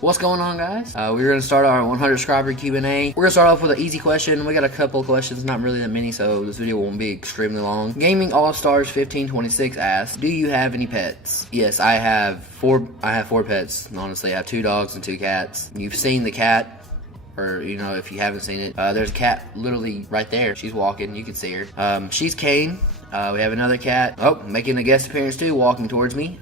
What's going on, guys? We're going to start our 100 subscriber Q&A. We're going to start off with an easy question. We got a couple of questions, not really that many, so this video won't be extremely long. Gaming All Stars 1526 asks, do you have any pets? Yes, I have four pets. Honestly, I have 2 dogs and 2 cats. You've seen the cat, or if you haven't seen it, there's a cat literally right there. She's walking, you can see her. She's Kane. We have another cat, making a guest appearance too, walking towards me.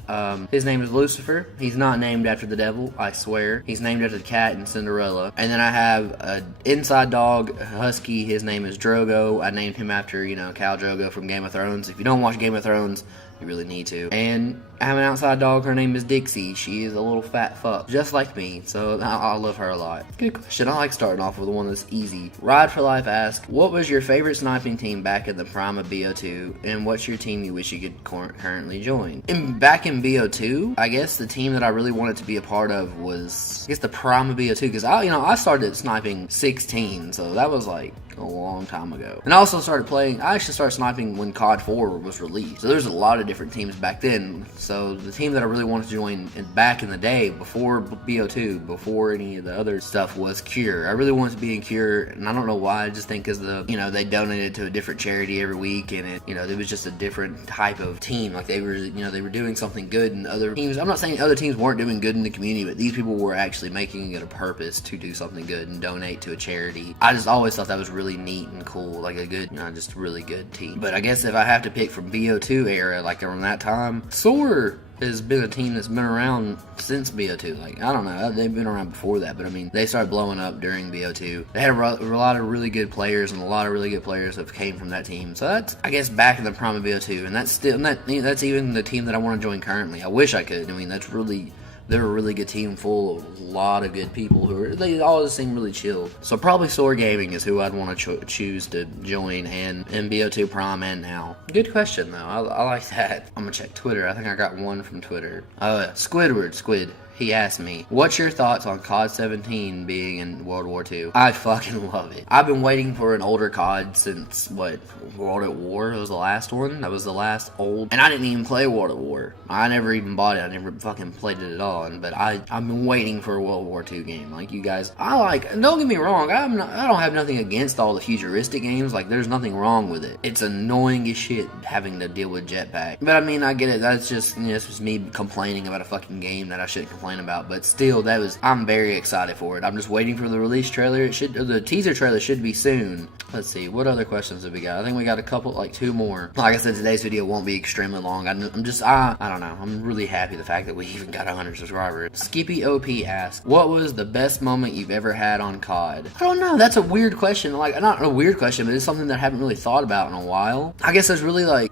His name is Lucifer. He's not named after the devil, I swear. He's named after the cat in Cinderella. And then I have an inside dog, a husky. His name is Drogo. I named him after, Khal Drogo from Game of Thrones. If you don't watch Game of Thrones, you really need to. And I have an outside dog. Her name is Dixie. She is a little fat fuck, just like me. So I love her a lot. Good question. I like starting off with one that's easy. Ride for Life asks, what was your favorite sniping team back in the prime of BO2? And what's your team you wish you could currently join? Back in BO2, I guess the team that I really wanted to be a part of was, the prime of BO2. Because I started sniping 16, so that was like a long time ago. And I also I actually started sniping when COD 4 was released. So there's a lot of different teams back then. So the team that I really wanted to join back in the day, before BO2, before any of the other stuff, was Cure. I really wanted to be in Cure, and I don't know why. I just think because they donated to a different charity every week, and it was just a different type of team. Like they were doing something good, and other teams. I'm not saying other teams weren't doing good in the community, but these people were actually making it a purpose to do something good and donate to a charity. I just always thought that was really neat and cool, like a good, just really good team. But I guess if I have to pick from BO2 era, like around that time, SOAR has been a team that's been around since BO2. Like, I don't know, they've been around before that, but I mean, they started blowing up during BO2. They had a lot of really good players, and a lot of really good players have came from that team. So that's, I guess, back in the prime of BO2, and that's even the team that I want to join currently. I wish I could. I mean, they're a really good team full of a lot of good people they all just seem really chill. So probably SOAR Gaming is who I'd want to choose to join, and in BO2 Prime and now. Good question though. I like that. I'm gonna check Twitter. I think I got one from Twitter. Squid. He asked me, what's your thoughts on COD 17 being in World War II? I fucking love it. I've been waiting for an older COD since, World at War? It was the last one. That was the last old. And I didn't even play World at War. I never even bought it. I never fucking played it at all. But I've been waiting for a World War II game. Like you guys, don't get me wrong, I don't have nothing against all the futuristic games. Like there's nothing wrong with it. It's annoying as shit having to deal with jetpack. But I mean, I get it. That's just, it's just me complaining about a fucking game that I shouldn't complain about, but still, I'm very excited for it. I'm just waiting for the release trailer. The teaser trailer should be soon. Let's see, what other questions have we got? I think we got a couple, 2 more. Like I said, today's video won't be extremely long. I don't know. I'm really happy the fact that we even got 100 subscribers. Skippy OP asks, what was the best moment you've ever had on COD? I don't know. That's a weird question. Not a weird question, but it's something that I haven't really thought about in a while. I guess there's really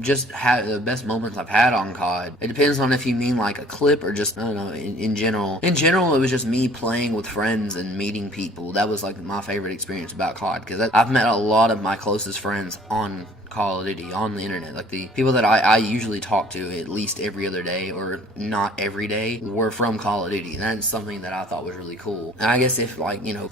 just the best moments I've had on COD. It depends on if you mean like a clip or just, I don't know, in general. In general, it was just me playing with friends and meeting people. That was my favorite experience about COD, because I've met a lot of my closest friends on Call of Duty, on the internet. Like the people that I usually talk to at least every other day, or not every day, were from Call of Duty, and that's something that I thought was really cool. And I guess if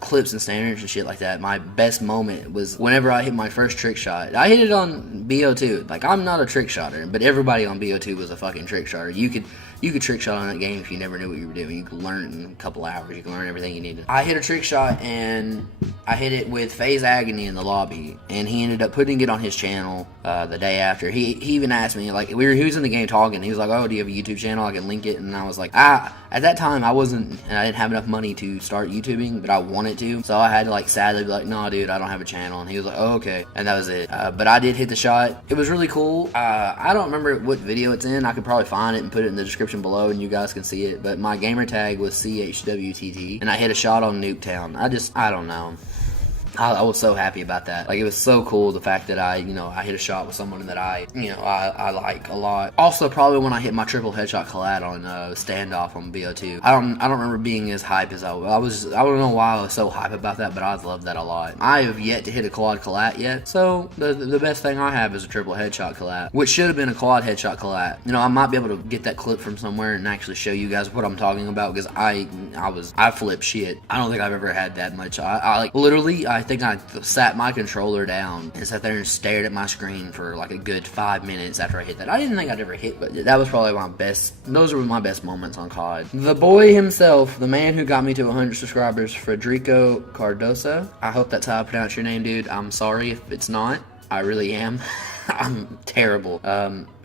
clips and standards and shit like that, my best moment was whenever I hit my first trick shot. I hit it on BO2. I'm not a trick shotter, but everybody on BO2 was a fucking trick shotter. You could trick shot on that game if you never knew what you were doing. You could learn it in a couple hours. You can learn everything you needed. I hit a trick shot, and I hit it with FaZe Agony in the lobby, and he ended up putting it on his channel the day after. He even asked me, he was in the game talking. He was like, oh, do you have a YouTube channel? I can link it. And I was like, at that time, I didn't have enough money to start YouTubing, but I wanted to. So I had to sadly be like, no, dude, I don't have a channel. And he was like, oh, okay. And that was it. But I did hit the shot. It was really cool. I don't remember what video it's in. I could probably find it and put it in the description below, and you guys can see it. But my gamer tag was CHWTT, and I hit a shot on Nuketown. I don't know. I was so happy about that. It was so cool, the fact that I hit a shot with someone that I like a lot. Also, probably when I hit my triple headshot collat on Standoff on BO2. I don't remember being as hype as I was. I don't know why I was so hype about that, but I loved that a lot. I have yet to hit a quad collat yet, so the best thing I have is a triple headshot collat, which should have been a quad headshot collat. I might be able to get that clip from somewhere and actually show you guys what I'm talking about, because I flip shit. I don't think I've ever had that much. I think I sat my controller down and sat there and stared at my screen for like a good 5 minutes after I hit that. I didn't think I'd ever hit, but that was probably those were my best moments on COD. The boy himself, the man who got me to 100 subscribers, Federico Cardosa. I hope that's how I pronounce your name, dude. I'm sorry if it's not. I really am. I'm terrible.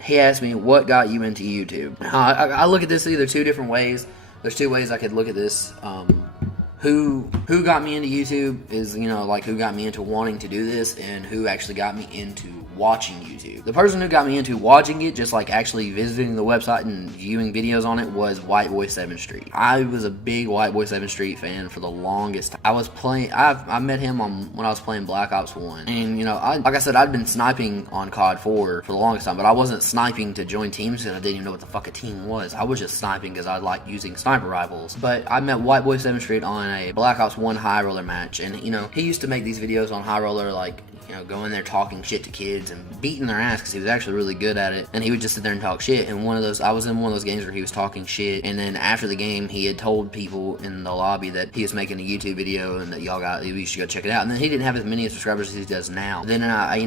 He asked me, what got you into YouTube? I look at this either two different ways. There's two ways I could look at this. Who got me into YouTube is, you know, like who got me into wanting to do this, and who actually got me into watching YouTube. The person who got me into watching it, just like actually visiting the website and viewing videos on it, was White Boy 7th Street. I was a big White Boy 7th Street fan for the longest time. I met him when I was playing Black Ops 1. And, you know, like I said, I'd been sniping on COD 4 for the longest time, but I wasn't sniping to join teams because I didn't even know what the fuck a team was. I was just sniping because I liked using sniper rifles. But I met White Boy 7th Street on a Black Ops 1 high roller match, and, you know, he used to make these videos on high roller, like, you know, going there talking shit to kids and beating their ass because he was actually really good at it. And he would just sit there and talk shit. And I was in one of those games where he was talking shit. And then after the game, he had told people in the lobby that he was making a YouTube video and that you should go check it out. And then he didn't have as many subscribers as he does now. Then I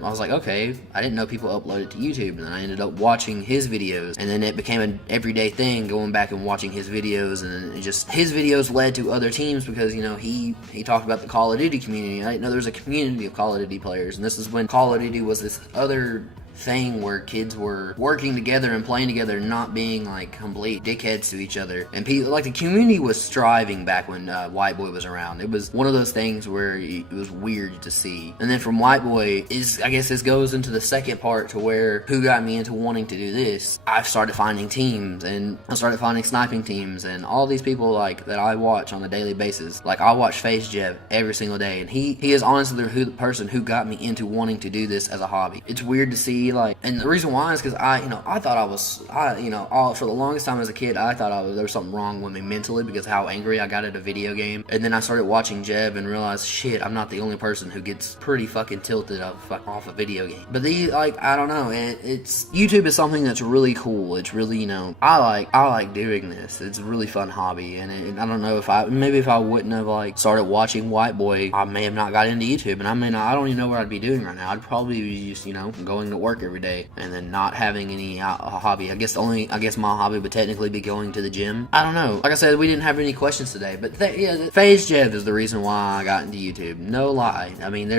was like, okay, I didn't know people upload it to YouTube. And then I ended up watching his videos. And then it became an everyday thing, going back and watching his videos. And then his videos led to other teams because, you know, he talked about the Call of Duty community. I didn't know there was a community of Call of Duty players, and this is when Call of Duty was this other thing where kids were working together and playing together, not being like complete dickheads to each other. And people, like, the community was striving back when White Boy was around. It was one of those things where it was weird to see. And then from White Boy, I guess this goes into the second part to where who got me into wanting to do this. I've started finding teams, and I started finding sniping teams, and all these people like that I watch on a daily basis. Like, I watch FaZe Jev every single day, and he is honestly the person who got me into wanting to do this as a hobby. It's weird to see, like, and the reason why is because I thought for the longest time as a kid, I thought there was something wrong with me mentally because of how angry I got at a video game. And then I started watching Jeb and realized, shit, I'm not the only person who gets pretty fucking tilted off a video game. But I don't know, it's YouTube is something that's really cool. It's really, you know, I like doing this. It's a really fun hobby, and I don't know if I wouldn't have like started watching White Boy, I may have not got into YouTube, and I don't even know what I'd be doing right now. I'd probably be just, you know, going to work every day and then not having any hobby. I guess my hobby would technically be going to the gym. I don't know. Like I said, we didn't have any questions today, but FaZe Jev is the reason why I got into YouTube. No lie. I mean,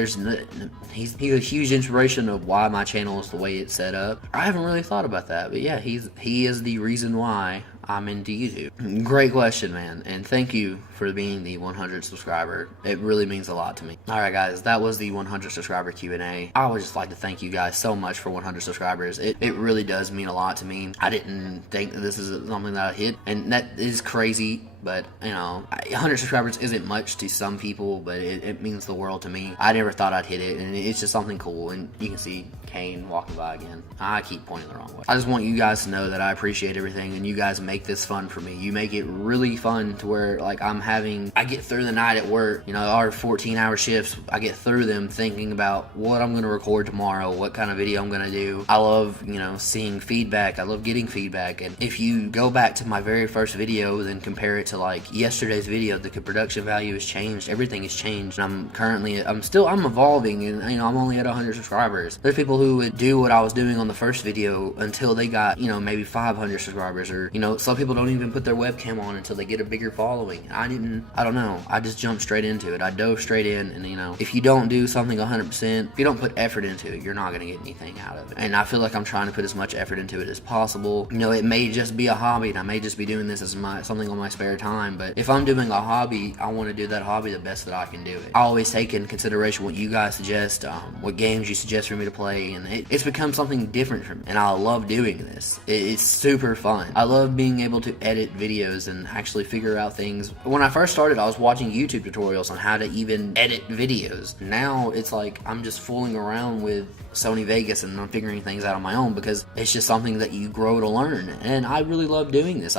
he's a huge inspiration of why my channel is the way it's set up. I haven't really thought about that, but yeah, he is the reason why I'm into YouTube. Great question, man, and thank you for being the 100 subscriber. It really means a lot to me. Alright guys, that was the 100 subscriber Q&A. I would just like to thank you guys so much for 100 subscribers. It really does mean a lot to me. I didn't think that this is something that I hit, and that is crazy. But, you know, 100 subscribers isn't much to some people, but it means the world to me. I never thought I'd hit it, and it's just something cool. And you can see Kane walking by again. I keep pointing the wrong way. I just want you guys to know that I appreciate everything, and you guys make this fun for me. You make it really fun to where, like, I get through the night at work, you know, our 14-hour shifts, I get through them thinking about what I'm going to record tomorrow, what kind of video I'm going to do. I love, you know, seeing feedback. I love getting feedback. And if you go back to my very first video and compare it to like yesterday's video, the production value has changed. Everything has changed. And I'm evolving, and, you know, I'm only at 100 subscribers. There's people who would do what I was doing on the first video until they got, you know, maybe 500 subscribers, or, you know, some people don't even put their webcam on until they get a bigger following. I don't know. I just jumped straight into it. I dove straight in, and, you know, if you don't do something 100%, if you don't put effort into it, you're not going to get anything out of it. And I feel like I'm trying to put as much effort into it as possible. You know, it may just be a hobby, and I may just be doing this as something on my spare time, but if I'm doing a hobby, I want to do that hobby the best that I can do it. I always take in consideration what you guys suggest, what games you suggest for me to play, and it's become something different for me, and I love doing this. It's super fun. I love being able to edit videos and actually figure out things. When I first started, I was watching YouTube tutorials on how to even edit videos. Now it's like I'm just fooling around with Sony Vegas and I'm figuring things out on my own because it's just something that you grow to learn, and I really love doing this.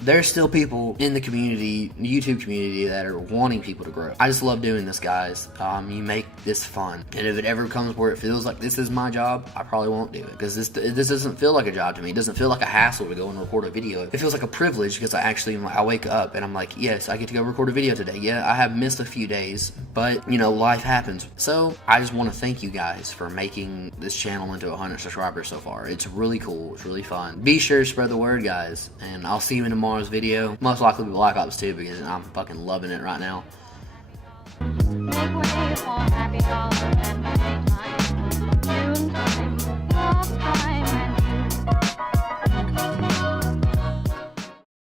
There's still people in the community, the YouTube community, that are wanting people to grow. I just love doing this, guys. You make this fun, and if it ever comes where it feels like this is my job, I probably won't do it, because this doesn't feel like a job to me. It doesn't feel like a hassle to go and record a video. It feels like a privilege because I wake up and I'm like, yes, I get to go record a video today. Yeah, I have missed a few days, but, you know, life happens. So, I just want to thank you guys for making this channel into 100 subscribers so far. It's really cool. It's really fun. Be sure to spread the word, guys, and I'll see you in tomorrow's video. Most likely Black Ops 2 because I'm fucking loving it right now.